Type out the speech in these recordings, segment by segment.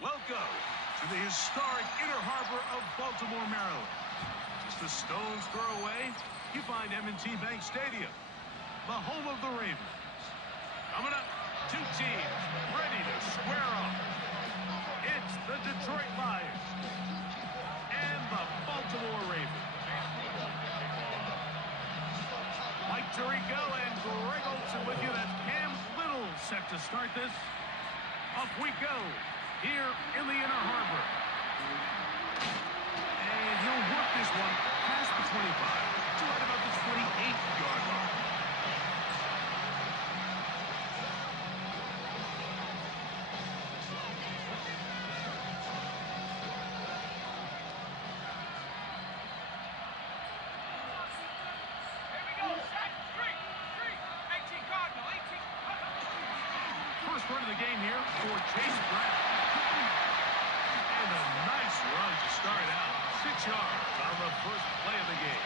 Welcome to the historic Inner Harbor of Baltimore, Maryland. Just a stone's throw away, you find M&T Bank Stadium, the home of the Ravens. Coming up, two teams ready to square off. It's the Detroit Lions and the Baltimore Ravens. Mike Tirico and Greg Olson with you. That's Cam Little set to start this. Off we go here in the Inner Harbor. And he'll work this one past the 25 to right about the 28-yard line. First run of the game here for Chase Brown. And a nice run to start out. 6 yards on the first play of the game.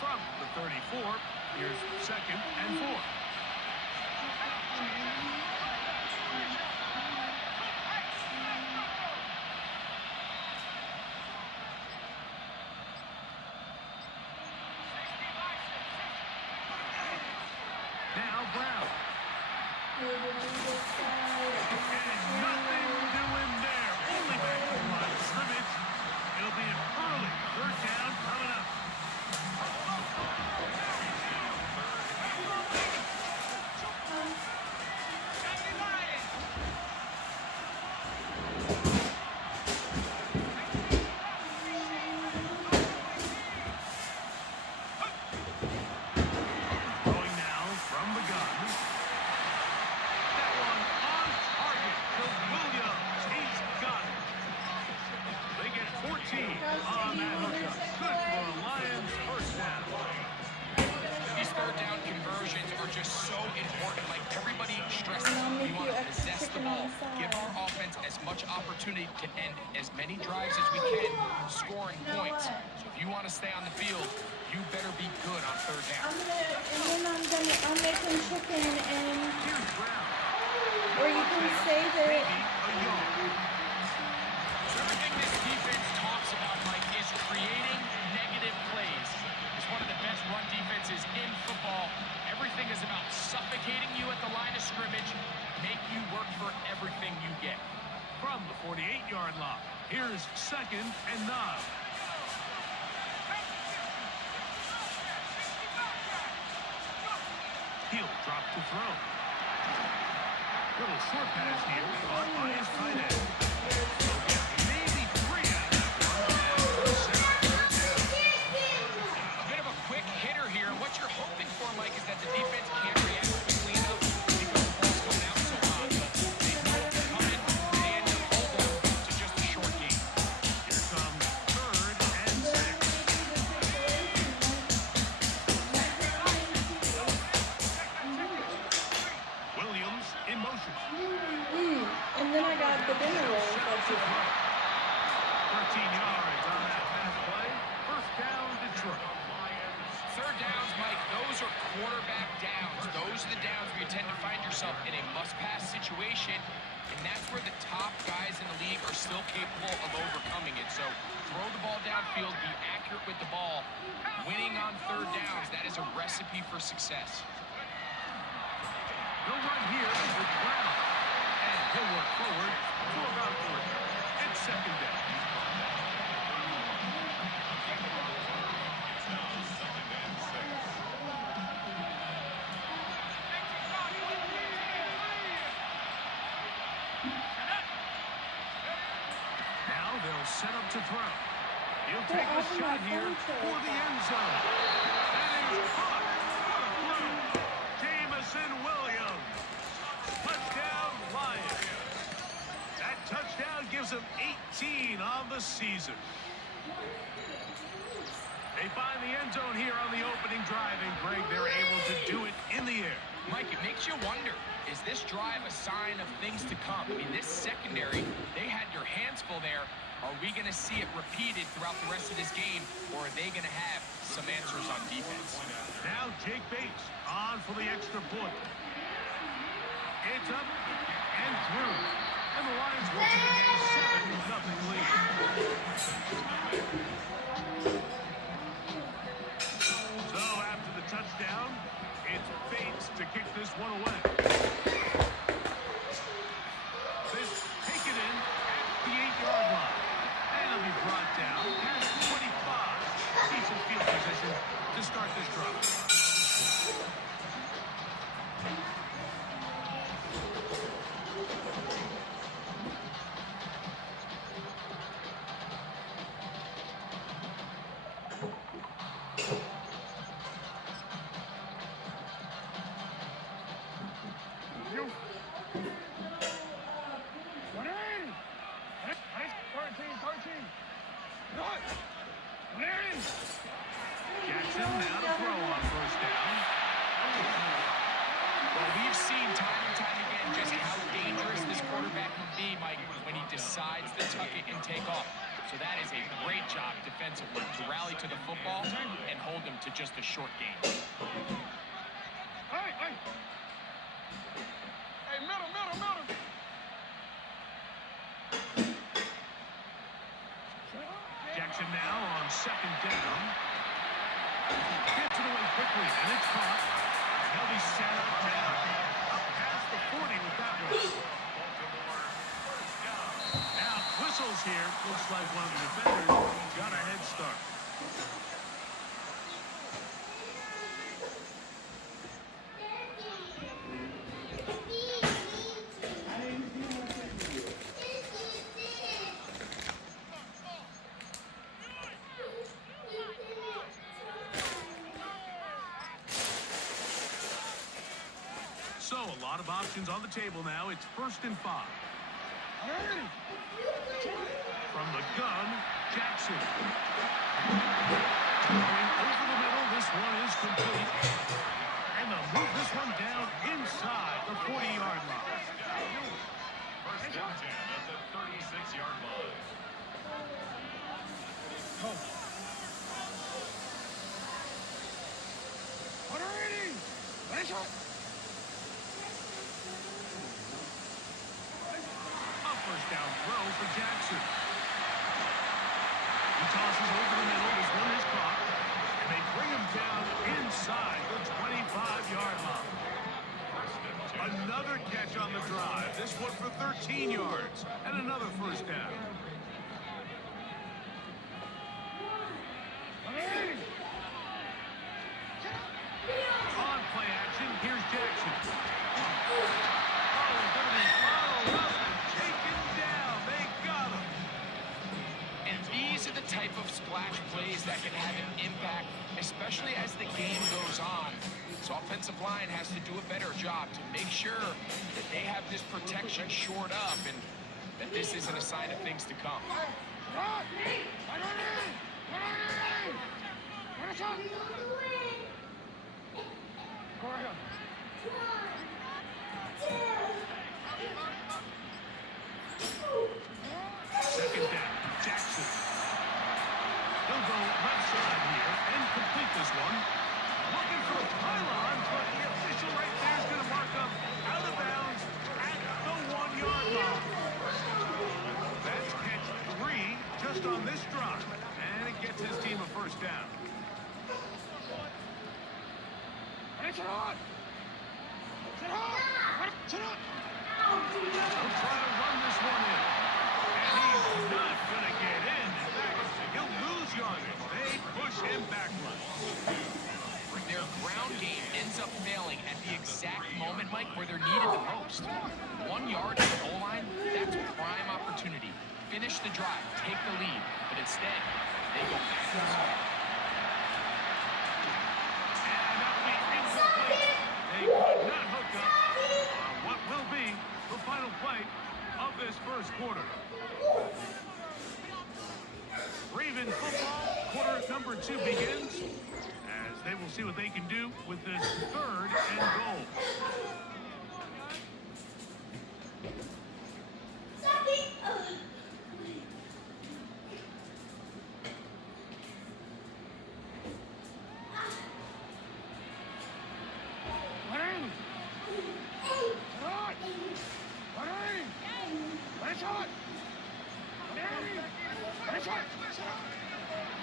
From the 34, here's 2nd and 4. Now Brown. And nothing doing there. Only back to the line of scrimmage. It'll be an early 3rd down coming up. These 3rd down conversions are just so important. Like everybody stresses, we want to possess the ball, give our offense as much opportunity to end as many drives as we can, scoring points. So if you want to stay on the field, you better be good on 3rd down. I'm making chicken and, or you can save it. Everything this defense talks about, Mike, is creating negative plays. It's one of the best run defenses in football. Everything is about suffocating you at the line of scrimmage, make you work for everything you get. From the 48-yard line, here's 2nd and 9. He'll drop to throw. Little short pass here, caught by his tight end. Maybe 3 out of A bit of a quick hitter here. What you're hoping for, Mike, is that the defense can't react quickly enough because the ball's coming out so hot. They know it's coming, they end up holding them to just a short game. Here comes 3rd and 6. Williams in motion. And then I got the dinner roll. 13 yards on that pass play. 1st down, Detroit. 3rd downs, Mike, those are quarterback downs. Those are the downs where you tend to find yourself in a must-pass situation, and that's where the top guys in the league are still capable of overcoming it. So throw the ball downfield, be accurate with the ball. Winning on 3rd downs, that is a recipe for success. No run here with Brown. And he'll work forward to about 3. It's 2nd down. Now they'll set up to throw. He'll take a shot here for the end zone. And he's caught. What a throw. Jamison Williams. Touchdown, Lions. That touchdown gives him 18 on the season. They find the end zone here on the opening drive, and Greg, they're able to do it in the air. Mike, it makes you wonder, is this drive a sign of things to come? I mean, this secondary, they had your hands full there. Are we going to see it repeated throughout the rest of this game, or are they going to have some answers on defense? Now Jake Bates on for the extra point. It's up and through. And the Lions will take a 7-0 lead. So after the touchdown, it's Bates to kick this one away. This taken in at the 8-yard line. And he'll be brought down at 25. Decent field position to start this drive. Jackson now to throw on first down. Well, we've seen time and time again just how dangerous this quarterback can be, Mike, when he decides to tuck it and take off. So that is a great job defensively to rally to the football and hold him to just a short gain. Hey, middle. Jackson now on second down. Gets it away quickly, and it's caught. He'll be set up now. Up past the 40 with that one. Now, whistles here. Looks like one of the defenders got a head start. So, a lot of options on the table now. It's 1st and 5. From the gun, Jackson. Going over the middle, this one is complete. And they'll move this one down inside the 40-yard line. First and 10 at the 36-yard line. First down throw for Jackson. He tosses over the middle. This one is caught. And they bring him down inside the 25-yard line. Another catch on the drive. This one for 13 yards. And another first down. On play action, here's Jackson. These are the type of splash plays that can have an impact, especially as the game goes on. So offensive line has to do a better job to make sure that they have this protection shored up and that this isn't a sign of things to come. Second down, Jackson. He'll go left side here and complete this one. Looking for a pylon, but the official right there is going to mark him out of bounds at the 1-yard line. That's catch 3 just on this drive, and it gets his team a first down. He'll try to run this one in. And he's not going to get in. In fact, he'll lose yardage. They push him backwards. Their ground game ends up failing at the exact moment, Mike, where they're needed the most. 1 yard at the goal line, that's prime opportunity. Finish the drive, take the lead, but instead, they go backwards. And that'll be incomplete. They could not hook up on what will be the final play of this first quarter. Raven football Quarter number 2 begins as they will see what they can do with this 3rd and goal.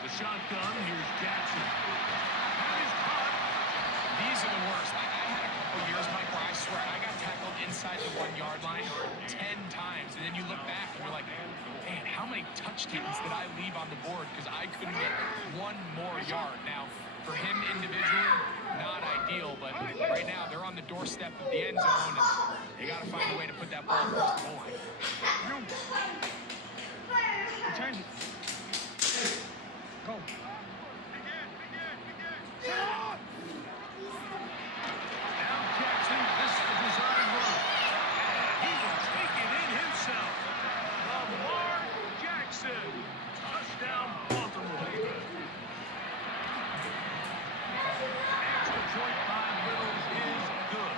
The shotgun, here's Jackson. That is caught. These are the worst. I had a couple years, Mike, where I swear I got tackled inside the 1-yard line 10 times, and then you look back and you're like, man, how many touchdowns did I leave on the board because I couldn't get one more yard? Now, for him individually, not ideal, but right now they're on the doorstep of the end zone, and they got to find a way to put that ball across the goal line. Change it. Go. Now Jackson, this is the design run. He will take it in himself. Lamar Jackson. Touchdown, Baltimore. Extra point by Little is good.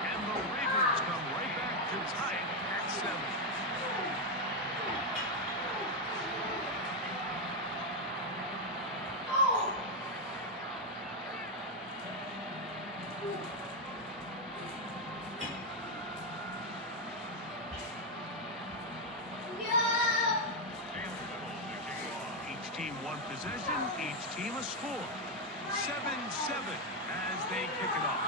And the Ravens come right back to tie it at 7. Each team one possession, each team a score. 7-7 as they kick it off.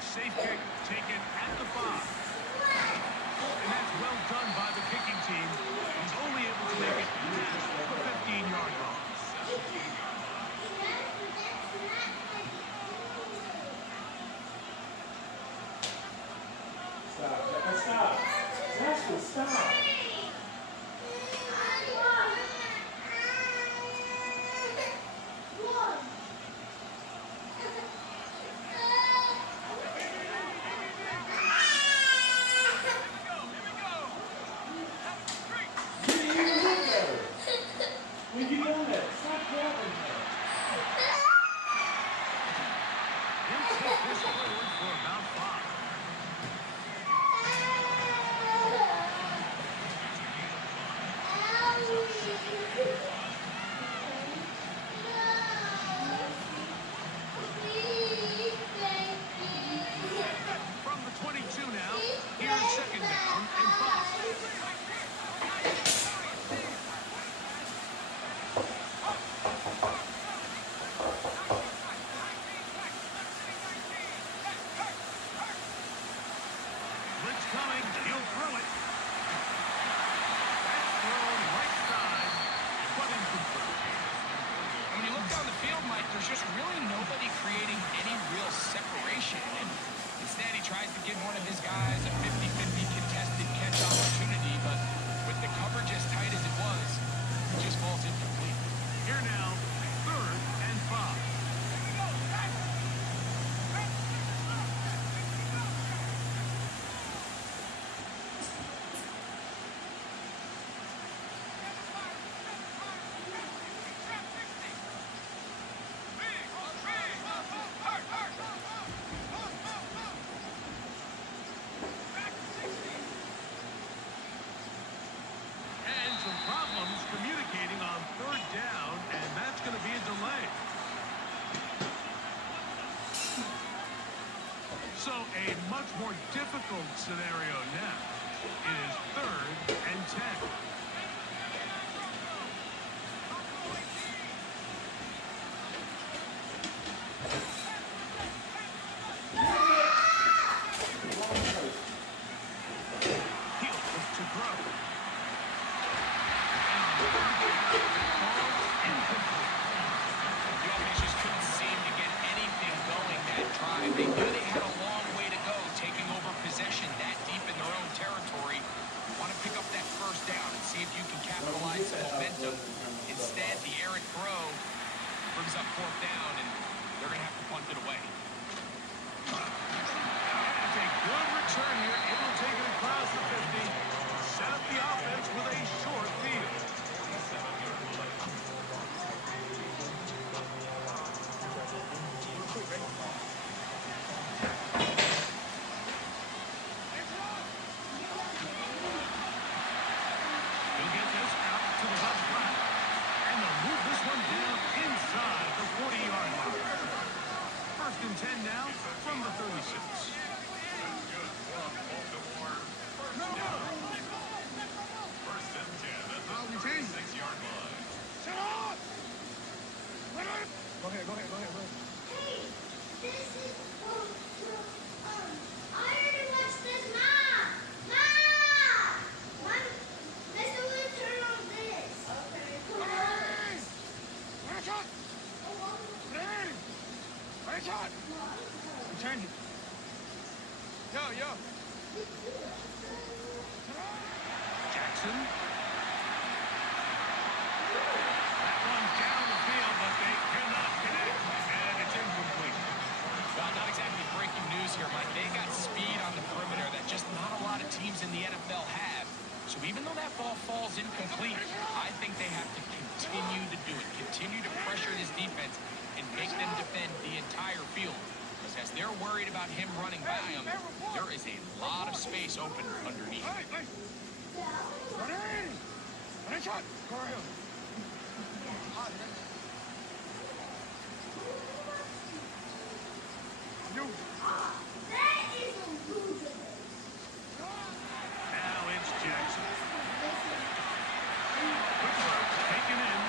Safe kick taken at the 5. And that's well done by the kicking team. He's only able to make it past the 15-yard line. Stop. Jackson, stop. When you doing that, stop grabbing her. He'll take this forward for about 5. From the 22 now, here's 2nd down and 5. Blitz coming, he'll throw it. That's thrown right side, but incomplete. When you look down the field, Mike, there's just really nobody creating any real separation. And instead, he tries to give one of his guys a 50-50 contested catch opportunity, but with the coverage as tight as it was, it just falls incomplete. Here now, 3rd and 5. And some problems communicating on 3rd down, and that's going to be a delay. So a much more difficult scenario now. It is 3rd and 10. He'll look to throw. Incomplete. The offense just couldn't seem to get anything going that drive. They knew they had a long way to go, taking over possession that deep in their own territory. You want to pick up that 1st down and see if you can capitalize some momentum. Instead, the errant throw brings up 4th down, and they're going to have to punt it away. That's a good return here. Able to take it across the 50. Set up the offense with a short field. Attention. Yo. Jackson. That one's down the field, but they cannot connect. And it's incomplete. Well, not exactly breaking news here, Mike. They got speed on the perimeter that just not a lot of teams in the NFL have. So even though that ball falls incomplete, I think they have to continue to do it. Continue to pressure this defense and make them defend the entire field. Because as they're worried about him running by them, there is a lot of space open underneath. Now it's Jackson. Quick work, taken in.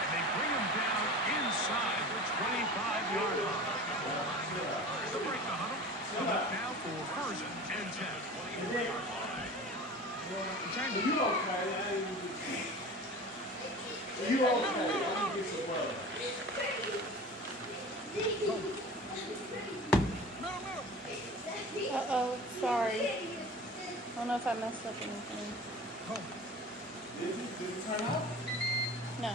And they bring him down inside the 25-yard line. To break the huddle. Come up now for first and 10. Are you okay? Are you okay? Let me get some water. Uh-oh, sorry. I don't know if I messed up anything. Did it turn off? No.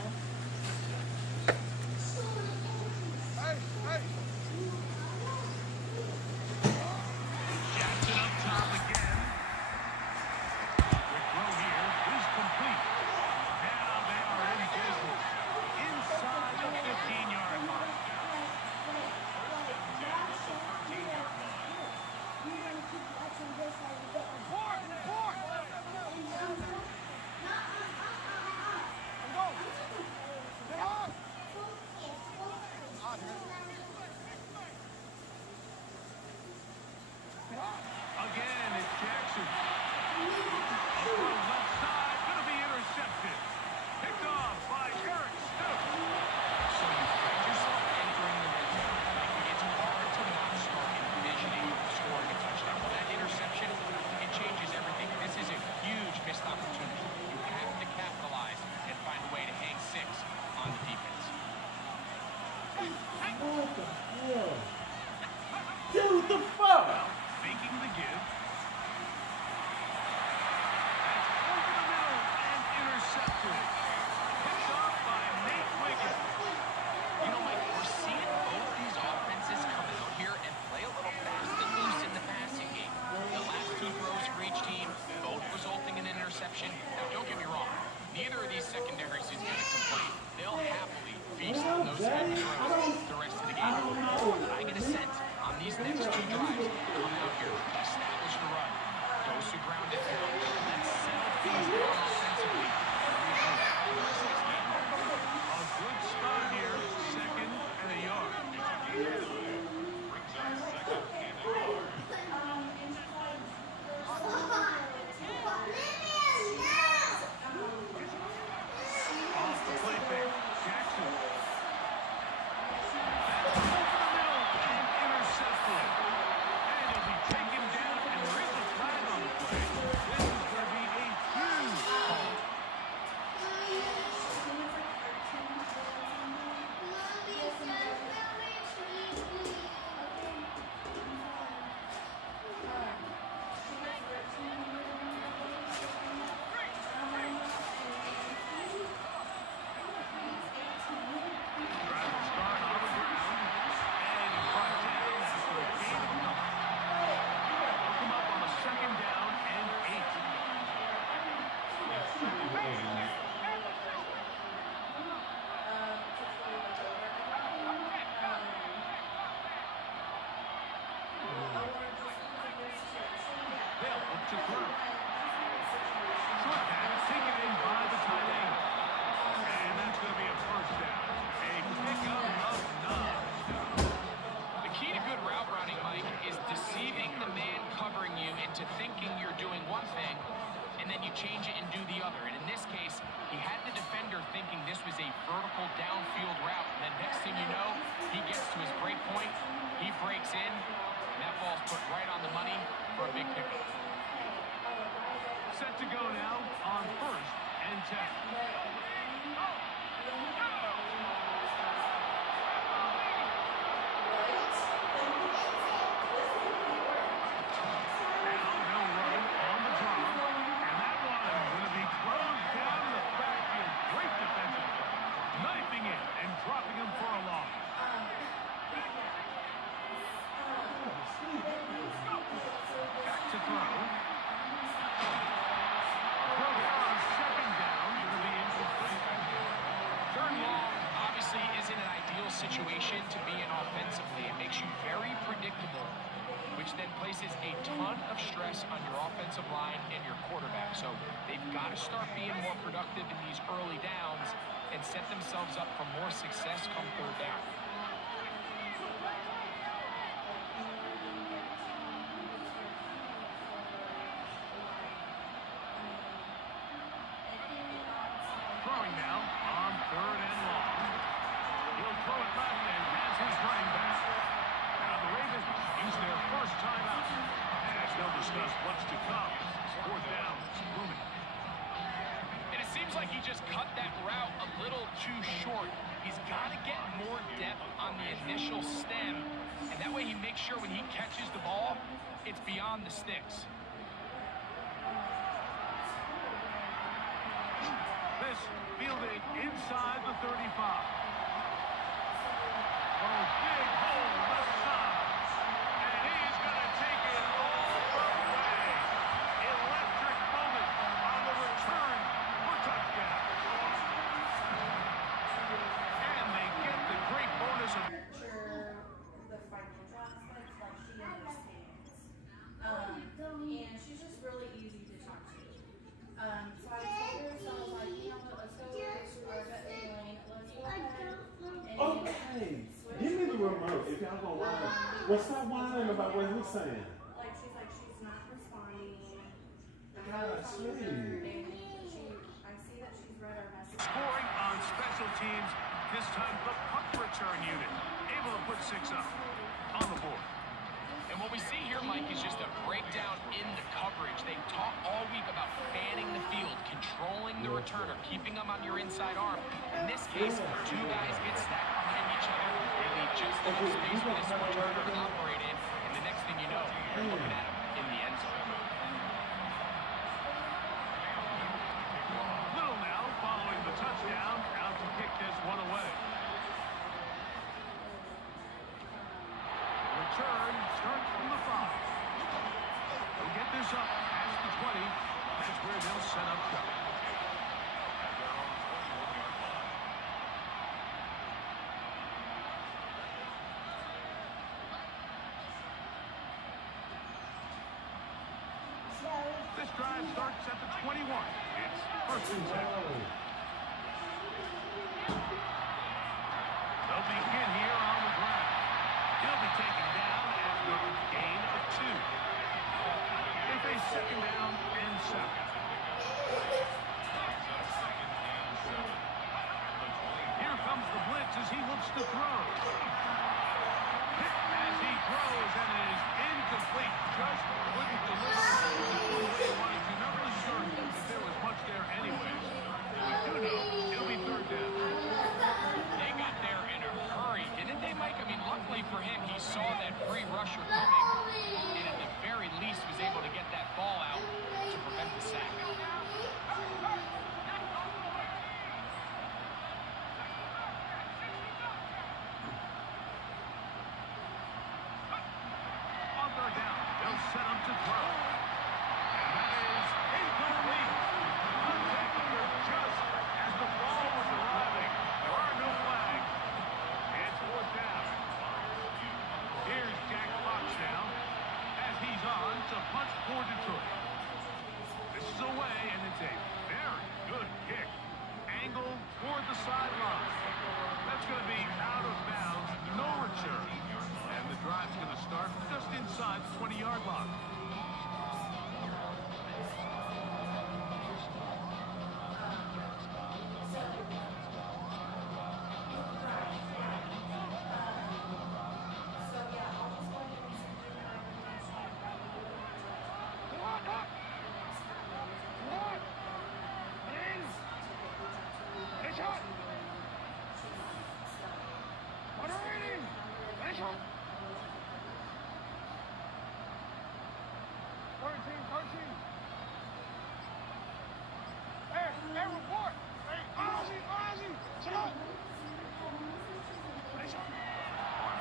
Jackson up top again. Quick throw here is complete. Now they are in business. Inside the 15-yard line. Again, it's Jackson. Up the left side, gonna be intercepted. Picked off by Eric Stokes. So you find yourself entering the red zone. It's hard to not start envisioning scoring a touchdown. With that interception, it changes everything. This is a huge missed opportunity. You have to capitalize and find a way to hang six on the defense. What the hell? Dude, the fuck? Faking the give. That's over the middle and intercepted. Picked off by Nate Wiggins. You know, Mike, we're seeing both these offenses come out here and play a little fast and loose in the passing game. The last two throws for each team, both resulting in an interception. Now, don't get me wrong. Neither of these secondaries is going to complain. They'll happily feast on those type of throws the rest of the game. But I get a sense on these next two drives, come out here, establish the run, dose the ground and pound, let's settle things down offensively. A good start here. Second and a yard. Brings up second and a yard. Off the play fake. Jackson. That's over the middle and intercepted. And he'll be taken down, and there is a flag on the play. This is going to be a huge call. Drive to start on the ground. And brought down after a gain of a couple. They'll come up on a second down and 8. They'll look to throw. Short pass taken in by the tight end. And that's going to be a first down. A pickup of 9. The key to good route running, Mike, is deceiving the man covering you into thinking you're doing one thing, and then you change it and do the other. And in this case, he had the defender thinking this was a vertical downfield route. And then next thing you know, he gets to his break point, he breaks in, and that ball's put right on the money for a big pickup. Set to go now on first and 10. situation to be in offensively. It makes you very predictable, which then places a ton of stress on your offensive line and your quarterback. So they've got to start being more productive in these early downs and set themselves up for more success come third down. Throwing now on 3rd and long. He'll throw it left and has his running back. Now the Ravens use their first timeout. As they'll discuss what's to come. 4th down is looming. And it seems like he just cut that route a little too short. He's got to get more depth on the initial stem, and that way he makes sure when he catches the ball, it's beyond the sticks. This fielded inside the 35. Oh, big hole left side. And he's going to take it all the way. Electric moment on the return for touchdown. And they get the great bonus of... The final draft slips, like she understands. And she's just really easy to talk to. So I told her, so I was like, you know what, let's go over that feeling. Let's go ahead and Okay. Give me the remote if y'all gonna whine. Well, stop whining about what he's saying. like she's not responding. God, sweet. I see that she's read our message. Scoring on special teams, this time the punt return unit, able to put 6 up on the board. And what we see here, Mike, is just a breakdown in the coverage. They talk all week about fanning the field, controlling the returner, keeping them on your inside arm. In this case, 2 guys get stacked behind each other. They leave just enough space for this returner to operate in. And the next thing you know, you're looking at him in the end zone. Little now following the touchdown, out to kick this one away. Return starts from the 5. They'll get this up past the 20. That's where they'll set up shop. This drive starts at the 21. It's 1st and 10. They'll begin here on the ground. He'll be taken down after a gain of 2. They face 2nd down and 7. Here comes the blitz as he looks to throw. Hit as he throws, and it is incomplete. Just couldn't deliver the they wanted to. Not really sure if there was much there anyways. We do know it'll be 3rd down. They got there in a hurry, didn't they, Mike? I mean, luckily for him, he saw that free rusher coming, and at the very least was able to get that ball out to prevent the sack. On 3rd down, they'll set him to throw. And that is incomplete. Contact here just as the ball was arriving. There are no flags. It's 4th down. Here's Jack Fox now as he's on to punt for Detroit. This is away, and it's a very good kick. Angled toward the sideline. That's going to be out of bounds, no return. And the drive's going to start just inside the 20-yard line.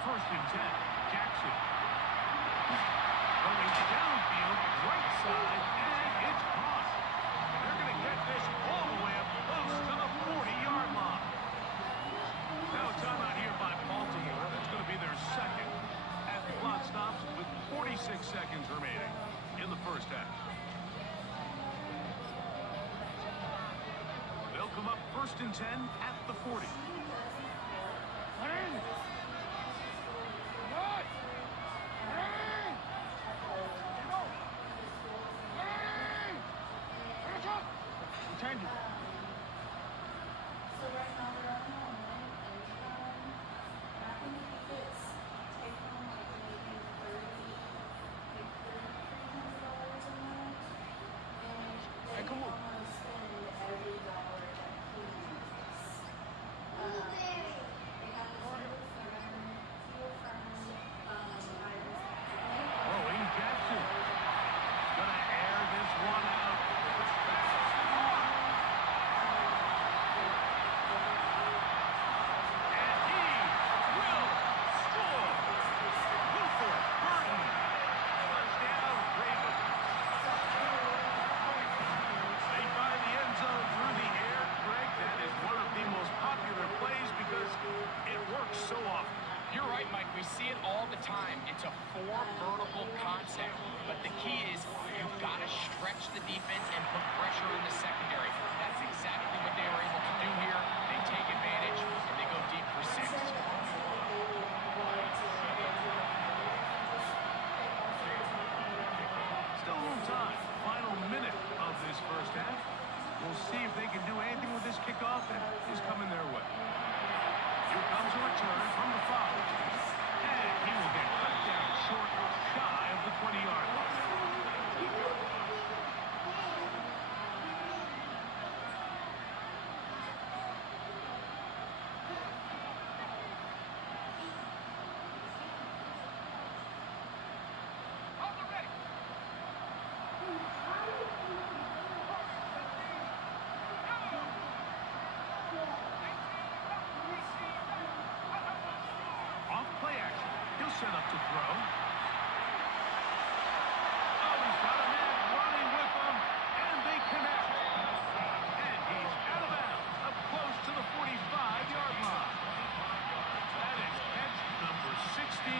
First and 10, Jackson. Going downfield, right side, and it's caught. They're going to get this all the way up close to the 40-yard line. Now a timeout here by Baltimore. seconds remaining in the first half. They'll come up 1st and 10 at the 40. So right now they're on home, and I think if you could take home like maybe $300 a month, and they can almost spend every dollar that he makes. They have a fuel firm, Throwing Jackson. Gonna air this one out. And he will score. Wilford Burton. Touchdown, Ravens. They find the end zone through the air. Greg, that is one of the most popular plays because it works so often. You're right, Mike. We see it all the time. It's a 4 vertical concept. But the key is you've got to stretch the defense and put pressure in the secondary. That's exactly what they were able to do here. They take advantage, and they go deep for 6. Still a little time. Final minute of this first half. We'll see if they can do anything with this kickoff that is coming their way. Here comes a return from the foul. And he will get cut down short, shy of the 20-yard line. Off play action. He'll set up to throw. Oh, he's got a man running with him, and they connect. And he's out of bounds, up close to the 45-yard line. That is catch number 60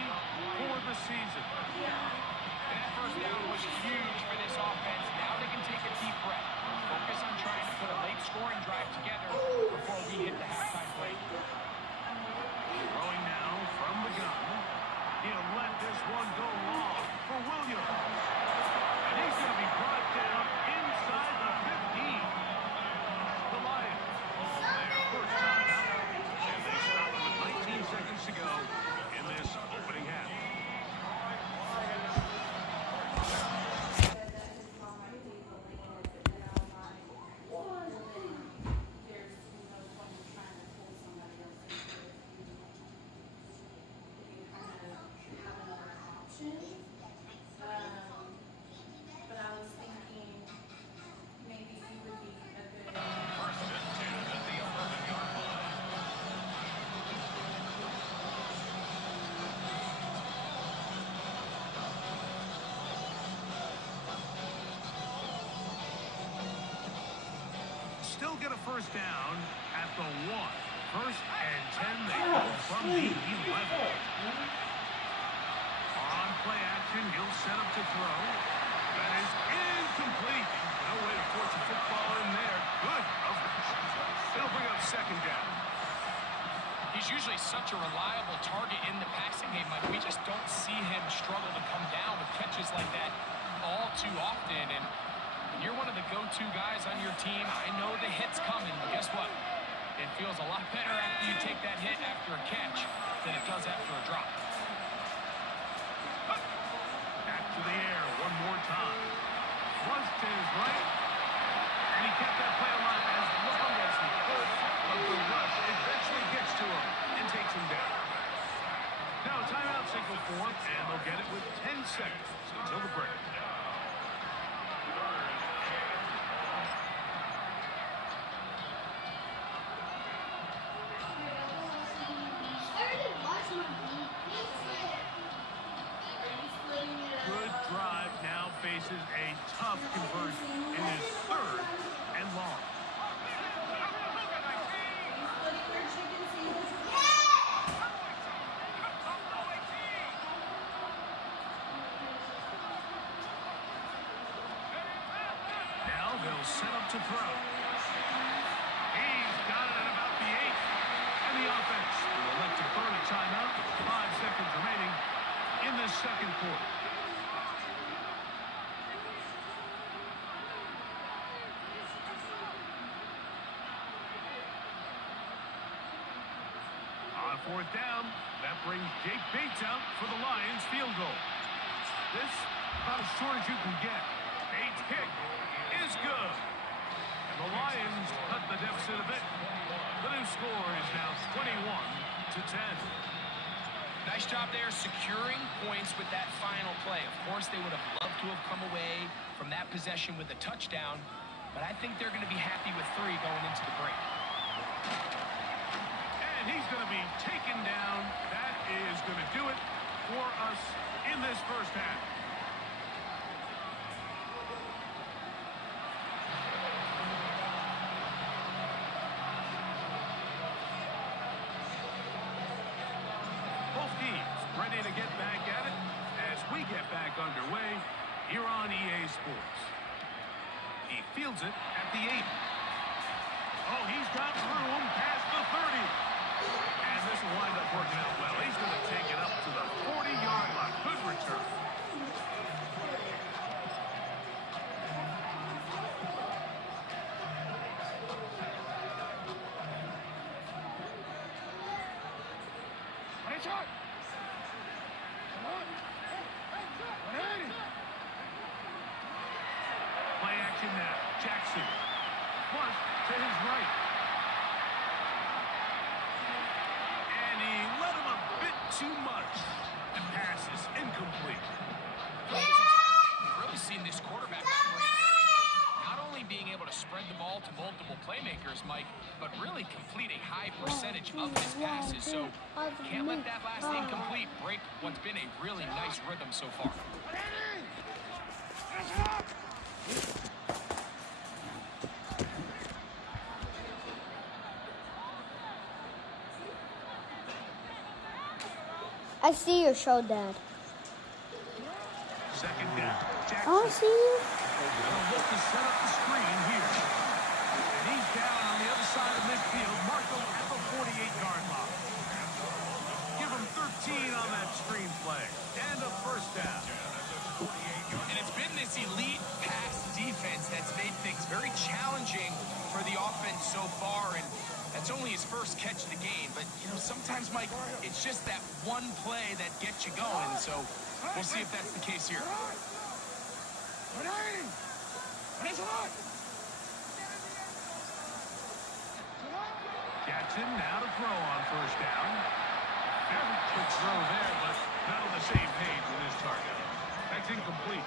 for the season. That first down was huge for this offense. Now they can take a deep breath. Focus on trying to put a late scoring drive together before we hit the halftime break. Throwing now from the gun. He'll let this one go long for Williams. And he's going to be brought down inside the 15. The Lions, their first time out. And they stop with 19 seconds to go in this opening half. But I was thinking maybe he would be a good. 1st and 10 at the 11-yard line. Still get a first down at the 1. 1st and 10, they go from the 11. On play action, he'll set up to throw. That is incomplete. No way to force a football in there. Good coverage. They'll bring up 2nd down. He's usually such a reliable target in the passing game. Like, we just don't see him struggle to come down with catches like that all too often. And you're one of the go-to guys on your team. I know the hit's coming, but guess what? It feels a lot better after you take that hit after a catch than it does after a drop. Back to the air one more time. Was to his right. And he kept that play alive as long as he could. But the rush eventually gets to him and takes him down. Now timeout signal for him, and they'll get it with 10 seconds until the break. Good drive now faces a tough conversion in his 3rd and long. fourth down. That brings Jake Bates out for the Lions field goal. This about as short as you can get. Bates' kick is good. And the Lions cut the deficit a bit. The new score is now 21-10. Nice job there securing points with that final play. Of course, they would have loved to have come away from that possession with a touchdown, but I think they're going to be happy with 3 going into the break. And he's going to be taken down. That is going to do it for us in this first half. Both teams ready to get back at it as we get back underway here on EA Sports. He fields it at the 8. Oh, he's got room past the 30. And this will wind up working out well. He's going to take it up to the 40-yard line. Good return. Play action now. Jackson. Flush to his right. And he let him a bit too much. The pass is incomplete. We've really seen this quarterback not only being able to spread the ball to multiple playmakers, Mike, but really complete a high percentage of his passes. So can't let that last incomplete break what's been a really nice rhythm so far. I see your show, Dad. Second down. Jackson. I see you. They'll look to set up the screen here. And he's down on the other side of midfield. Marco at the 48-yard line. Give him 13 on that screen play. And a first down. And it's been this elite pass defense that's made things very challenging for the offense so far, and that's only his first catch of the game. But, you know, sometimes, Mike, it's just that one play that gets you going. So we'll see if that's the case here. Jackson now to throw on first down. Very quick throw there, but not on the same page with his target. That's incomplete.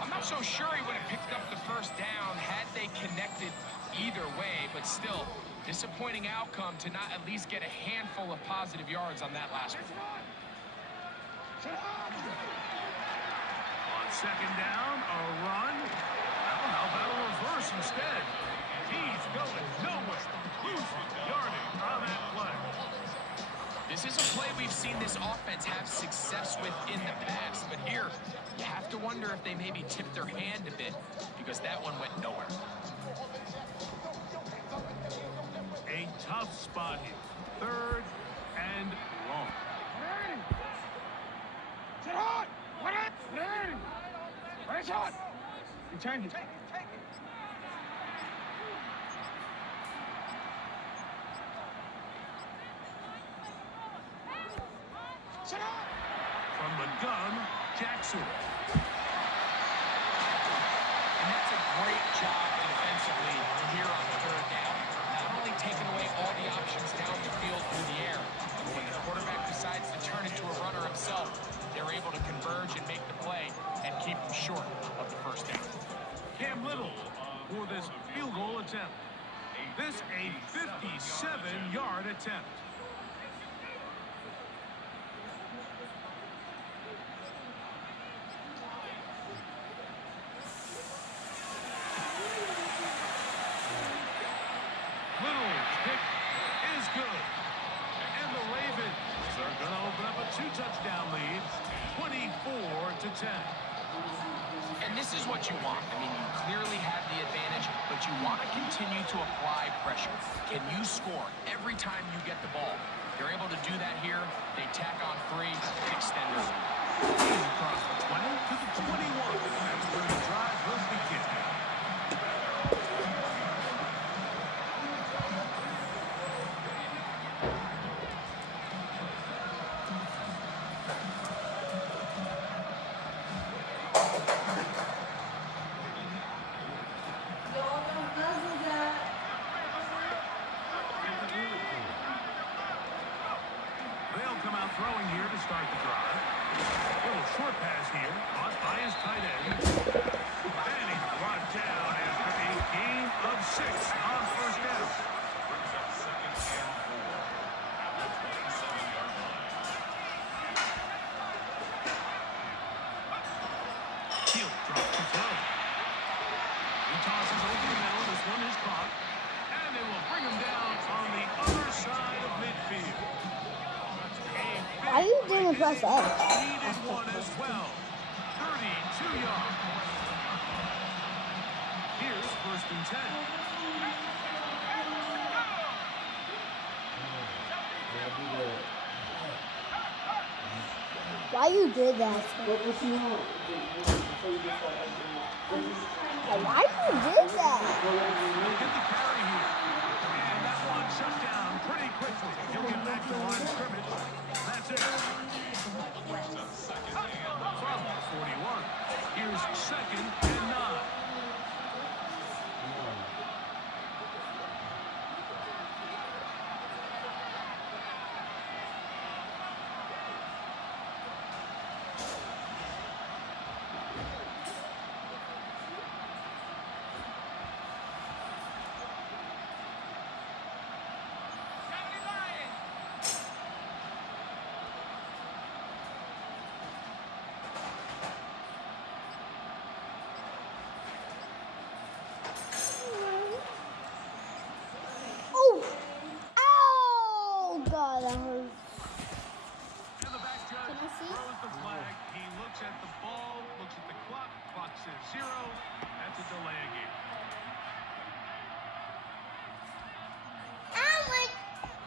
I'm not so sure he would have picked up the first down had they connected either way, but still, disappointing outcome to not at least get a handful of positive yards on that last one. On second down, a run. Well, how about a reverse instead? He's going nowhere. Losing yardage on that play. This is a play we've seen this offense have success with in the past, but here, you have to wonder if they maybe tipped their hand a bit, because that one went nowhere. A tough spot here. Third and long. Sit hot! What up? Where's hot? Return it. From the gun, Jackson. And that's a great job defensively here on the third down. Not only taking away all the options down the field through the air, but when the quarterback decides to turn into a runner himself, they're able to converge and make the play and keep them short of the first down. Cam Little for this field goal attempt. This a 57-yard attempt. Little's kick is good. And the Ravens are going to open up a 2-touchdown lead, 24-10. And this is what you want. I mean, you clearly have the advantage, but you want to continue to apply pressure. Can you score every time you get the ball? They're able to do that here. They tack on 3 and extend their lead. Across the 20 to the 21. That's where the drive will begin. start the drive. A little short pass here, caught by his tight end. And he's brought down after a gain of 6 on first down. Brings up 2nd and 4 at the 27-yard line. Field drops the throw. He tosses over the middle. This one is caught. And they will bring him down on the other side of midfield. Why are you doing press X? Needed one as well. 32 yards. Here's 1st and 10. Why you did that? What you want? Why you did that? He'll get the carry here. And that one shut down pretty quickly. He'll get back to the line of scrimmage. That's it. Brings up 2nd and From 41. Here's 2nd and 9. Oh! Ow! God, that hurt. And the back judge Can I see? throws the flag. He looks at the ball, looks at the clock. Clock says 0. That's a delay of game. I want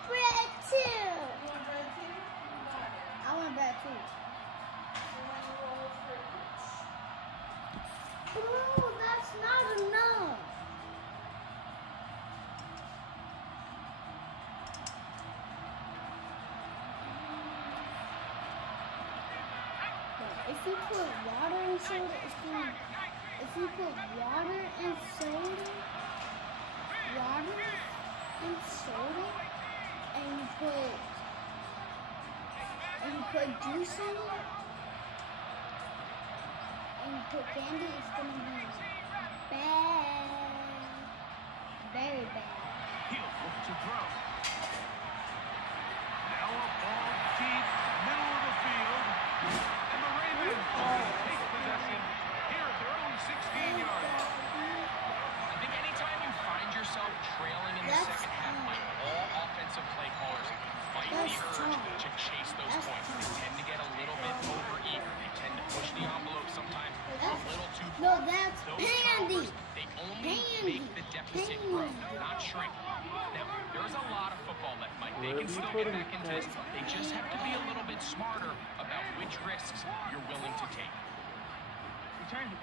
bread too. You want bread too? You got it. I want bread too. You want your rolls for each? No, that's not enough. If you put water and soda, it's going to... If you put water and soda, and you put juice in it, and you put candy, it's going to be bad. Very bad. He'll look to throw. Now a ball deep, middle of the field. And the Ravens take possession here at their own 16-yard line. I think anytime you find yourself trailing in the second half, like all offensive play callers fight the urge to chase those points. They tend to get a little bit overeager. They tend to push the envelope sometimes a little too No, far. that's Those Pandy. turnovers, they only make the deficit grow, not shrink. Now, there's a lot of football left, Mike. They can still get back into this. They just have to be a little bit smarter about which risks you're willing to take. Return it.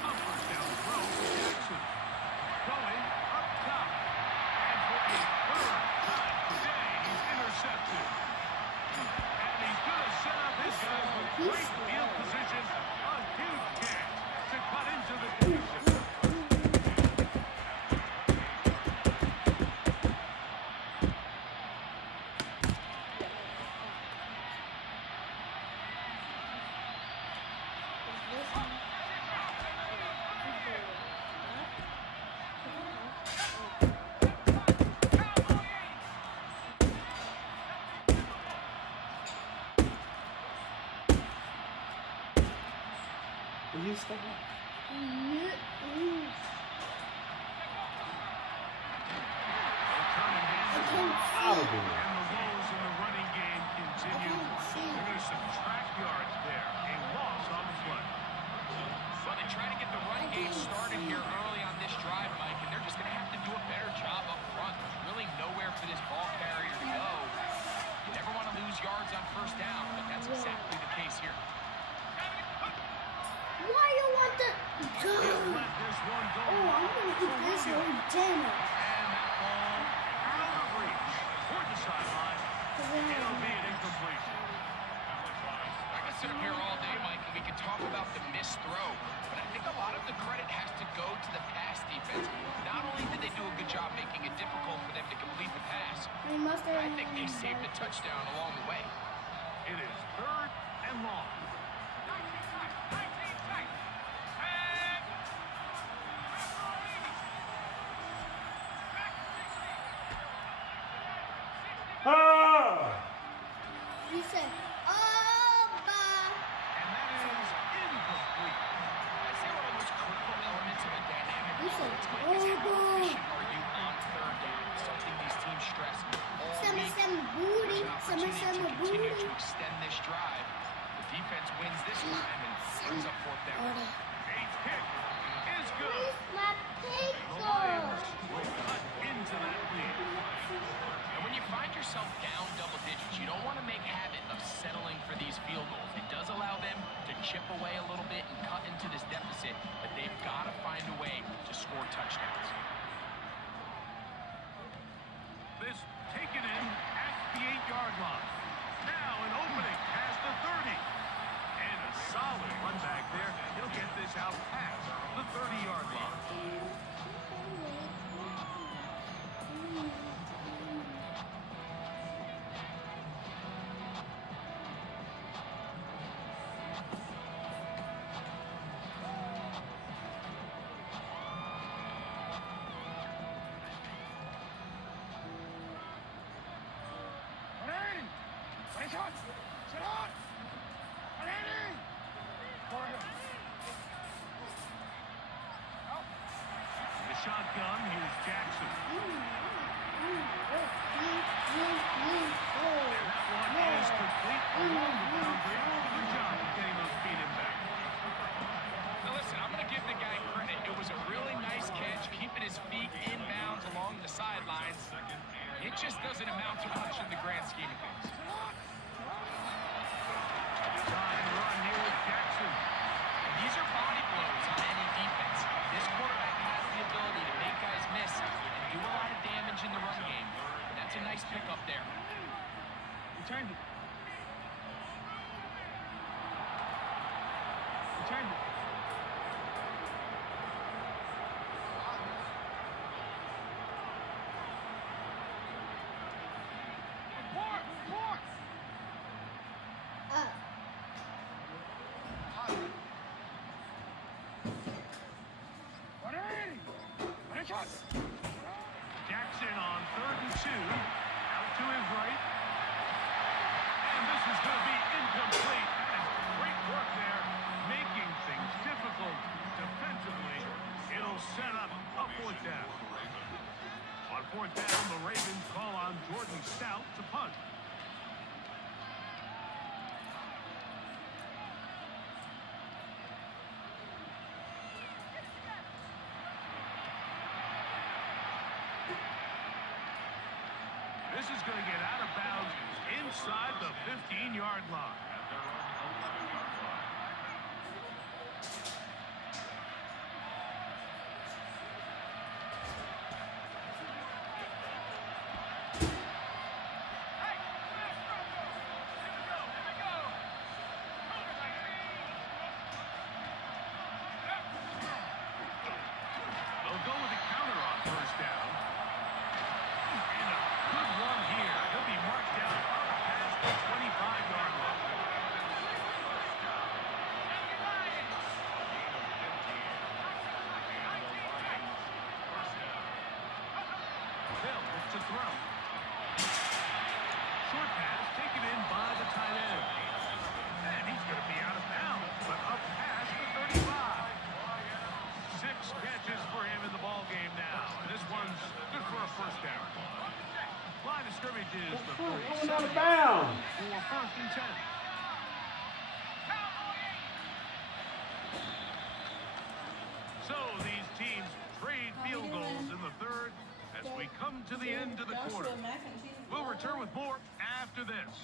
A first down throw to Jackson. Going up top. And for a 3rd time today, he's intercepted. And he's going to set up his guys with great field position. A huge chance to cut into the position. Will you stop? Out of here. And the woes in the running game continue. They're going to subtract yards there. A loss on the play. Well, they try to get the run game started here early on this drive, Mike, and they're just going to have to do a better job up front. There's really nowhere for this ball carrier to go. You never want to lose yards on first down, but that's exactly the case here. Why you want the... Let this one go. Oh, I'm going to eat this whole dinner. And that ball out of reach. Toward the sideline. It'll be an incompletion. I could sit up here all day, Mike, and we could talk about the missed throw, but I think a lot of the credit has to go to the pass defense. Not only did they do a good job making it difficult for them to complete the pass, but I think they saved the touchdown along the way. It is 3rd and long. You said, oh, And that is incomplete. I'd say one of the most critical elements of a dynamic You said, offense, Mike, is how oh, efficient are you on 3rd down? Something these teams stress all Summer, week. summer booty, There's an summer, opportunity summer to continue booty. to extend this drive. The defense wins this time and brings up 4th down. Bates' kick is good. Where's my The pizza? Lions will cut into that lead. And when you find yourself down double digits, you don't want to make habit of settling for these field goals. It does allow them to chip away a little bit and cut into this deficit, but they've got to find a way to score touchdowns. This taken in at the 8-yard line. Now an opening past the 30. And a solid run back there. He'll get this out past the 30-yard line. The shotgun, here's Jackson. And that one is complete along the boundary. Good job of getting those feet in back. Now listen, I'm going to give the guy credit. It was a really nice catch, keeping his feet inbounds along the sidelines. It just doesn't amount to much in the grand scheme of things. Design run here with Jackson. And these are body blows on any defense. This quarterback has the ability to make guys miss and do a lot of damage in the run game. And that's a nice pickup there. Return it. Return it. Jackson on 3rd and 2. Out to his right. And this is going to be incomplete. And great work there, making things difficult defensively. It'll set up a 4th down. On 4th down, the Ravens call on Jordan Stout to punt. This is going to get out of bounds inside the 15-yard line. They'll go with a counter on 1st down. And a good one here. He'll be marked down past the 25-yard line. Hill looks to throw. Short pass taken in by the tight end. And he's going to be out of bounds, but up past the 35. 6 catches for him in the ball game now. This one's good for a 1st down. Line of scrimmage is the 47. Out of bounds. For 1st and 10. So these teams trade field goals in the 3rd as we come to the end of the quarter. We'll return with more after this.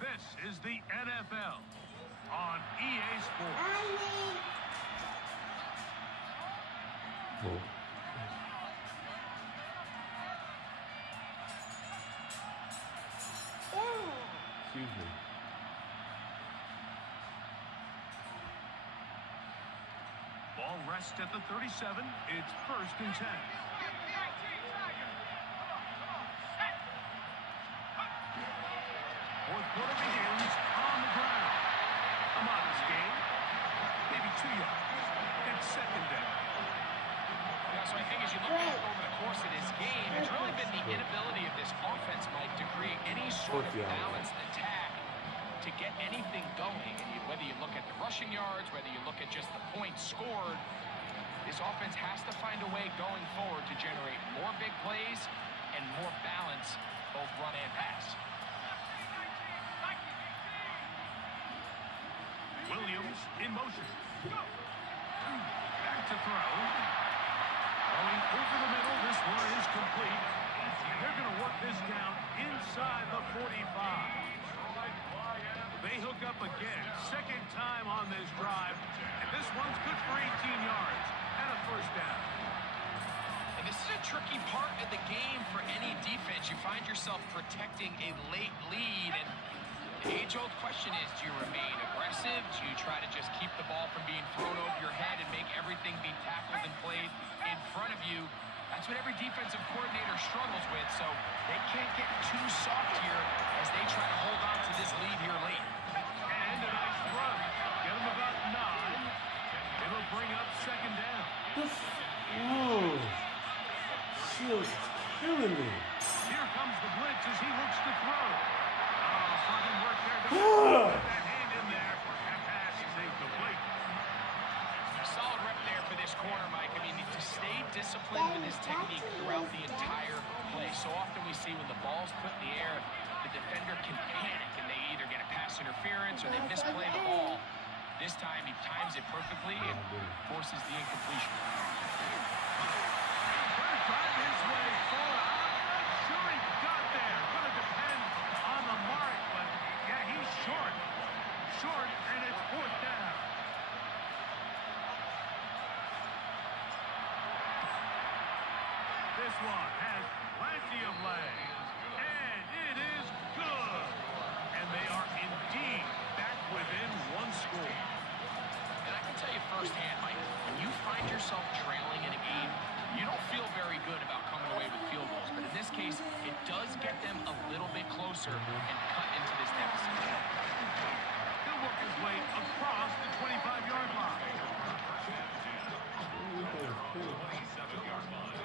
This is the NFL on EA Sports. Excuse me. pressed at the 37. It's 1st and 10. Fourth quarter begins on the ground. A modest gain. Maybe 2 yards. It's 2nd down. Yeah, so I think as you look back over the course of this game, it's really been the inability of this offense, Mike, to create any sort of balanced attack to get anything going. And whether you look at the rushing yards, whether you look at just the points scored, this offense has to find a way going forward to generate more big plays and more balance, both run and pass. Williams in motion. Back to throw. Going over the middle. This one is complete. And they're going to work this down inside the 45. They hook up again. 2nd time on this drive. And this one's good for 18 yards and a 1st down. And this is a tricky part of the game for any defense. You find yourself protecting a late lead, and the age-old question is, do you remain aggressive? Do you try to just keep the ball from being thrown over your head and make everything be tackled and played in front of you? That's what every defensive coordinator struggles with, so they can't get too soft here as they try to hold on to this lead here late. And a nice run. Get them about 9. It'll bring up 2nd down. Oh, she was killing me. Here comes the blitz as he looks to throw. Finding work there. Put that hand in there. That pass is incomplete. Solid rep there for this corner, Mike. I mean, to stay disciplined with his technique throughout the entire play. So often we see when the ball's put in the air, the defender can panic and they either get a pass interference or they misplay the ball. This time he times it perfectly and forces the incompletion. Trying to drive his way forward. I'm not sure he got there. Going to depend on the mark, but yeah, he's short. Short, and it's 4th down. This one has plenty of legs, and it is good. And they are indeed back within 1 score. And I can tell you firsthand, Mike, when you find yourself trailing in a game, you don't feel very good about coming away with field goals. But in this case, it does get them a little bit closer and cut into this deficit. He'll work his way across the 25-yard line. 27-yard line.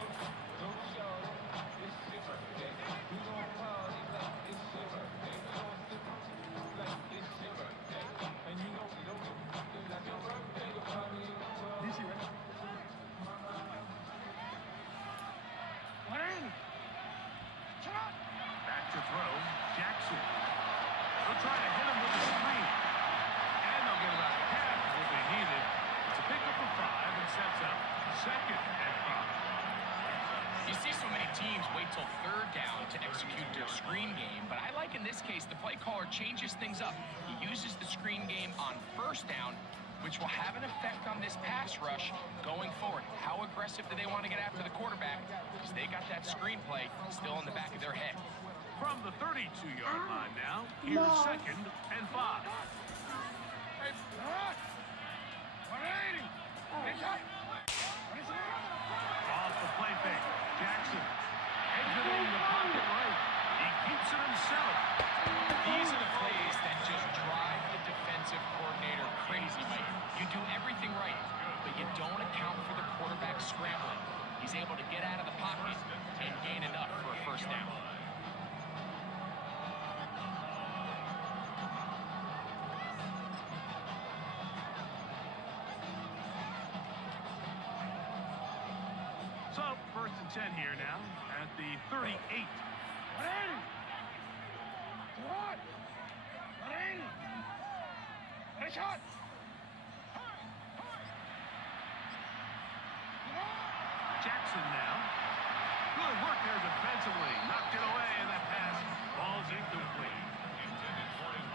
Back to throw, Jackson. They'll try to hit him with a screen. And they'll get about half of what they needed to pick up a 5 and sets up 2nd and 5. You see so many teams wait till 3rd down to execute their screen game, but I like in this case the play caller changes things up. He uses the screen game on 1st down, which will have an effect on this pass rush going forward. How aggressive do they want to get after the quarterback? Because they got that screen play still in the back of their head. From the 32-yard line now, here's 2nd and 5. Off the play fake, Jackson exiting the pocket right. He keeps it himself. These are the plays that just drive the defensive coordinator crazy, Mike. You do everything right, but you don't account for the quarterback scrambling. He's able to get out of the pocket and gain enough for a 1st down. So, 1st and 10 here now at the 38. Shot! Jackson now. Good work there defensively. Knocked it away, and that pass falls incomplete.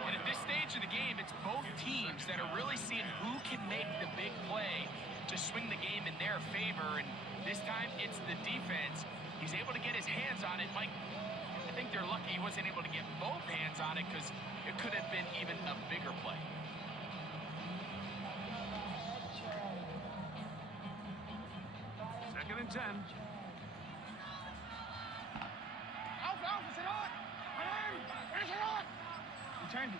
And at this stage of the game, it's both teams that are really seeing who can make the big play to swing the game in their favor. And this time, it's the defense. He's able to get his hands on it. Mike, I think they're lucky he wasn't able to get both hands on it because it could have been even a bigger play. 10. Auf, ist in Ordnung! Ist in Ordnung! Return it.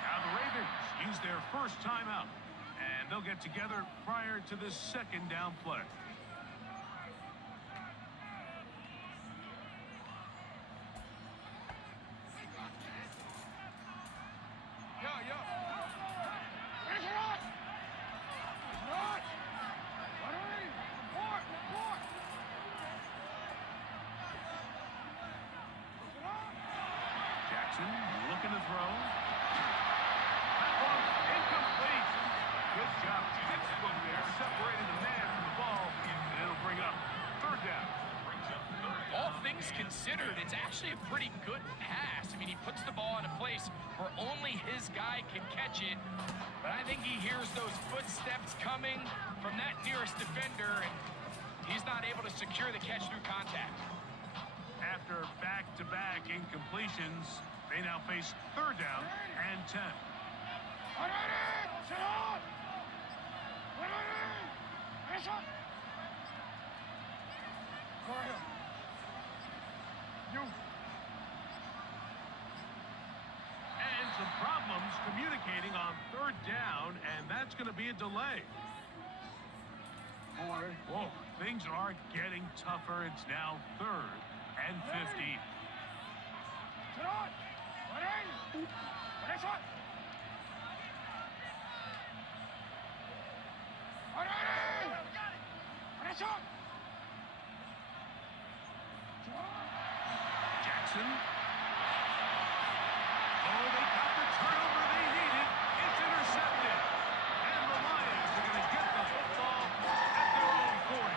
Now the Ravens use their first timeout, and they'll get together prior to this second down play. Jackson looking to throw. That one incomplete. Good job. Textbook there, separating the man from the ball, and it'll bring up third down. All things considered, it's actually a pretty good pass. I mean, he puts the ball in a place where only his guy can catch it. But I think he hears those footsteps coming from that nearest defender, and he's not able to secure the catch through contact. After back-to-back incompletions, they now face third down and 10. And some problems communicating on third down, and that's going to be a delay. Whoa, things are getting tougher. It's now third and 50. Jackson. Oh, they got the turnover they needed. It's intercepted. And the Lions are going to get the football at their own 40.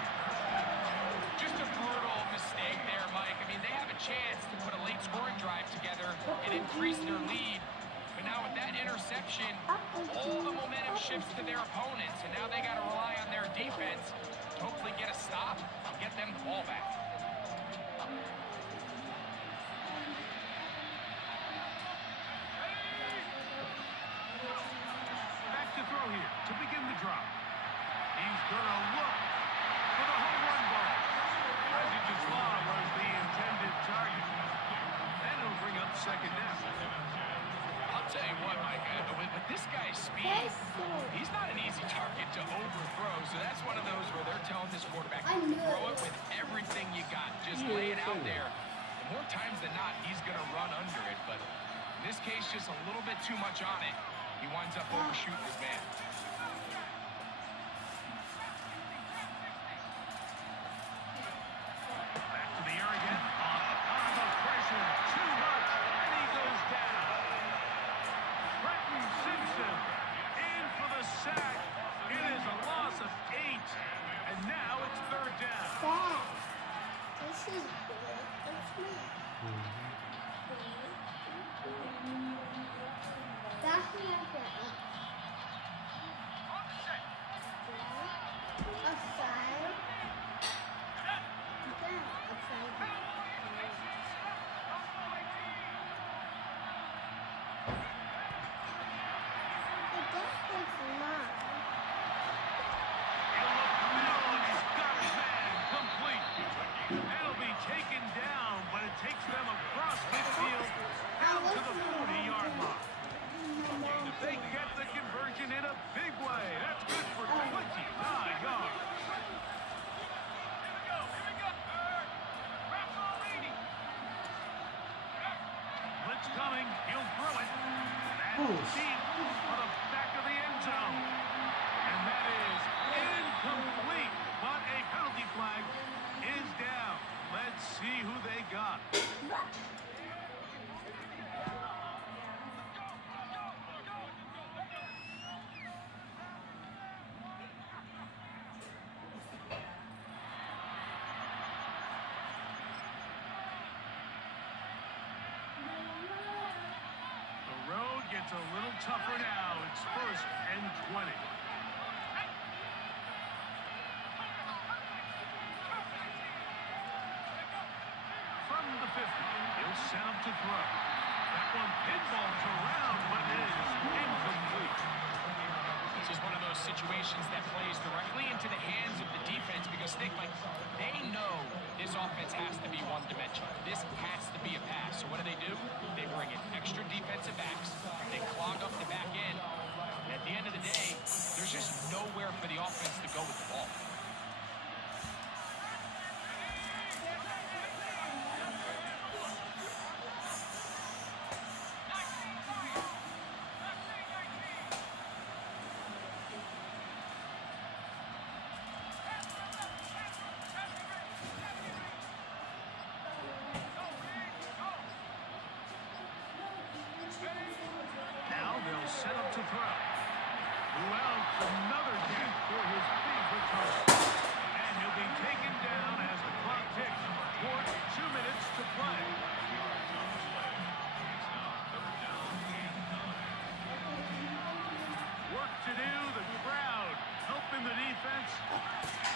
Just a brutal mistake there, Mike. I mean, they have a chance to put a late scoring drive together and increase their lead. But now with that interception, all the momentum shifts to their opponents, and now they got to rely on their defense to hopefully get a stop and get them the ball back. Back to throw here to begin the drop. He's going to look for the home run ball. President's Law was the intended target. And it'll bring up second down. I'll tell you what, Mike, with this guy's speed, he's not an easy target to overthrow. So that's one of those where they're telling this quarterback, throw it with everything you got. Just lay it out there. And more times than not, he's going to run under it. But in this case, just a little bit too much on it. He winds up overshooting his man. Back to the air again. On the pressure. Too much. And he goes down. Bretton Simpson in for the sack. It is a loss of 8. And now it's third down. This is good. That's me. That's me up there. Upside. Down. Upside down. But that looks long. In the middle, and he's got his man complete. That'll be taken down, but it takes them across midfield down to the 40-yard line. They get the conversion in a big way. That's good for 29 yards. Blitz coming. He'll throw it. That's deep for the back of the end zone. And that is incomplete. But a penalty flag is down. Let's see who they got. The road gets a little tougher now. It's first and 20. From the 50, he'll send him to throw. That one pinballs around, but it is incomplete. This is one of those situations that plays directly into the hands of the defense because they know this offense has to be one-dimensional. This has to be a pass. So what do? They bring in extra defensive backs. They clog up the back end. And at the end of the day, there's just nowhere for the offense to go with the ball. Now they'll set up to throw. Well, another hit for his favorite target. And he'll be taken down as the clock ticks toward 2 minutes to play. Work to do, the crowd helping the defense.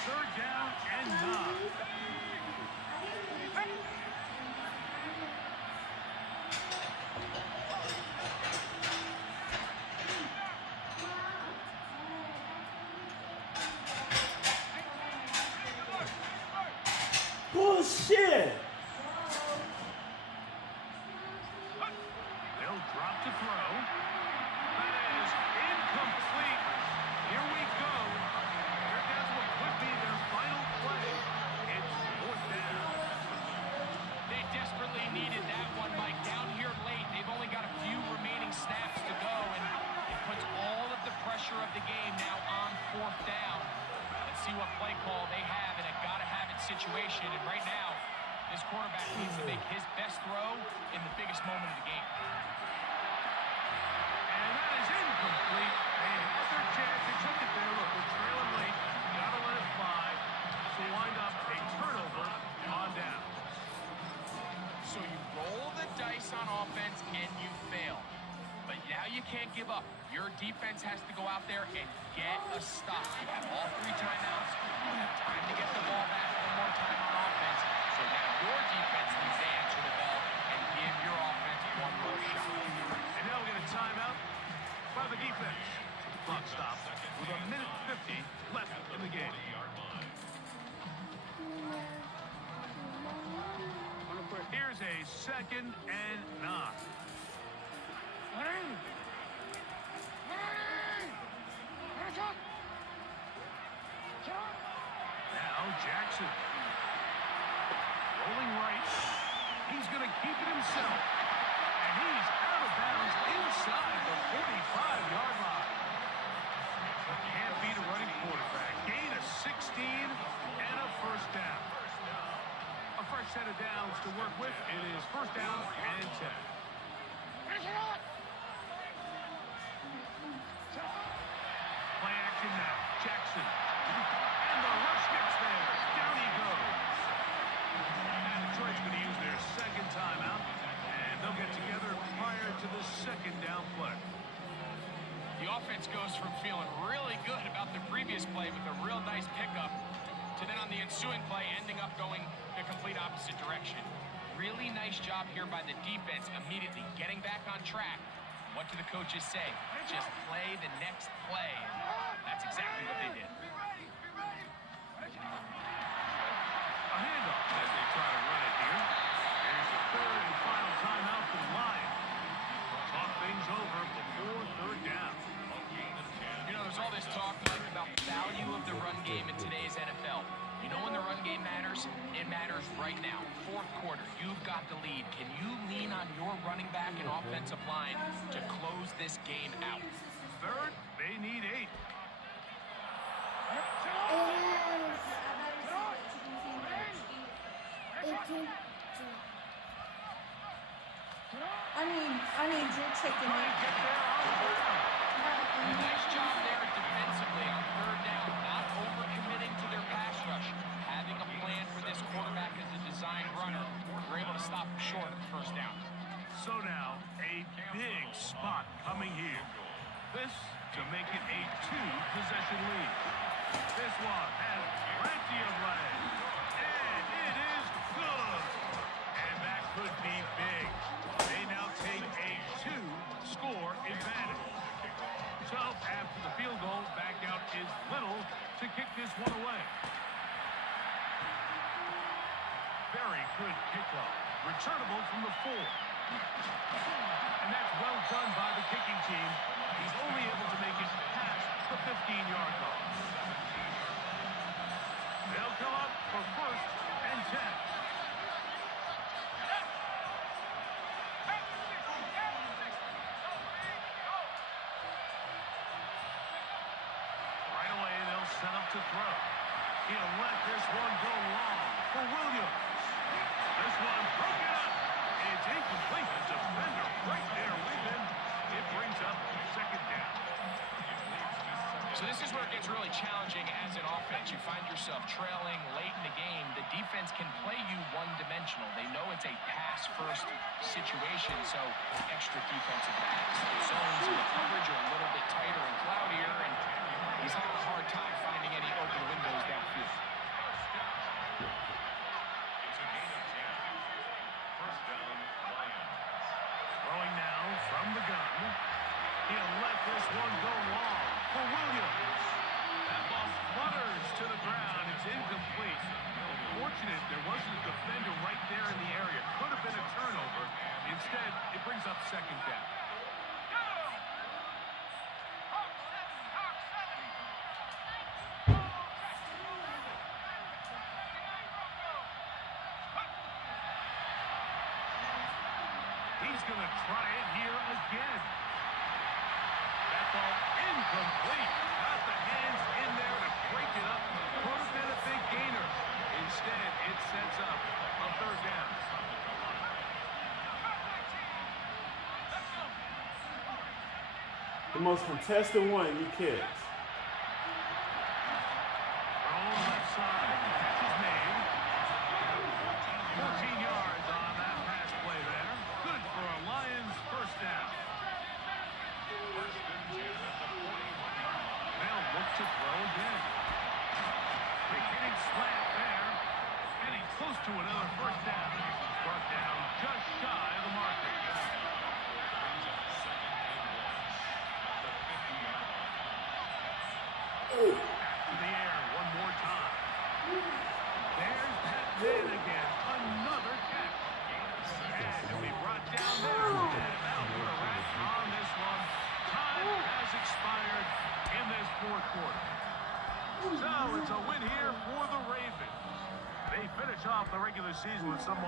3rd down and 9. Bullshit! They'll drop to throw. That is incomplete. Here we go. Here goes what could be their final play. It's 4th down. They desperately needed that one, Mike. Down here late, they've only got a few remaining snaps to go, and it puts all of the pressure of the game now on 4th down. Let's see what play call they have in a gotta-have-it situation, and right now, this quarterback needs to make his best throw in the biggest moment of the game. And that is incomplete. They had their chance. They took it there. Look, we're trailing late. Gotta let it fly. So wind up a turnover on down. So you roll the dice on offense and you fail. But now you can't give up. Your defense has to go out there and get a stop. You have all 3 timeouts. You have time to get the ball back one more time on offense. So now your defense needs to answer the bell and give your offense one more shot. And now we'll get a timeout by the defense. Clock stop with 1:50 left in the game. Here's a 2nd and 9. Now Jackson. Rolling right. He's going to keep it himself. And he's out of bounds inside the 45-yard line. Can't beat a running quarterback. Gain of 16 and a 1st down. A fresh set of downs to work with. It is 1st down and 10. Play action now. Jackson. And the rush gets there. Down he goes. And Detroit's going to use their 2nd timeout. And they'll get together prior to the 2nd down play. The offense goes from feeling really good about the previous play with a real nice pickup to then on the ensuing play ending up going the complete opposite direction. Really nice job here by the defense immediately getting back on track. What do the coaches say? Just play the next play. That's exactly what they did. A handoff as they try to run it here. Here's the 3rd and final timeout for the Lions. Talk things over before 3rd down. You know, there's all this talk, Mike, about the value of the run game in today's NFL. You know when the run game matters? It matters right now. 4th quarter, you've got the lead. Can you lean on your running back and offensive line to close this game out? 3rd, they need 8. I need your chicken. Nice job there defensively on 3rd down, not overcommitting to their pass rush. Having a plan for this quarterback as a design runner. We're able to stop him short of the 1st down. So now, a big spot coming here. This to make it a 2-possession lead. This one has plenty of legs. And it is good. And that could be big. They now take this one away. Very good kickoff. Returnable from the 4. And that's well done by the kicking team. He's only able to make it past the 15-yard line. They'll come up for 1st and 10. Right away, they'll set up to throw. He'll let this one go long for Williams. This one broken up. It's incomplete. The defender right there with him. It brings up 2nd down. So this is where it gets really challenging as an offense. You find yourself trailing late in the game. The defense can play you one-dimensional. They know it's a pass-first situation, so extra defensive backs. The zones and the coverage are a little bit tighter and cloudier, and he's having a hard time finding any open windows downfield. It's a gain of 10. 1st down, Lions. Throwing now from the gun. He'll let this one go long for Williams. That ball flutters to the ground. It's incomplete. Fortunate there wasn't a defender right there in the area. Could have been a turnover. Instead, it brings up 2nd down. He's going to try it here again. That ball incomplete. Got the hands in there to break it up. Could have been a big gainer. Instead, it sets up a 3rd down. The most contested one you catch. Thrown left side. Catch is made. 14 yards on that pass play there. Good for a Lions 1st down. 1st and 10 at the 41-yard line. They'll look to throw again. Big hitting slant there. Getting close to another 1st down. Brought down just shy of the marker. Back to the air one more time. There's that man again. Another catch. And he'll be brought down there. And that'll put a wrap on this one. Time has expired in this 4th quarter. So it's a win here for the Ravens. They finish off the regular season with some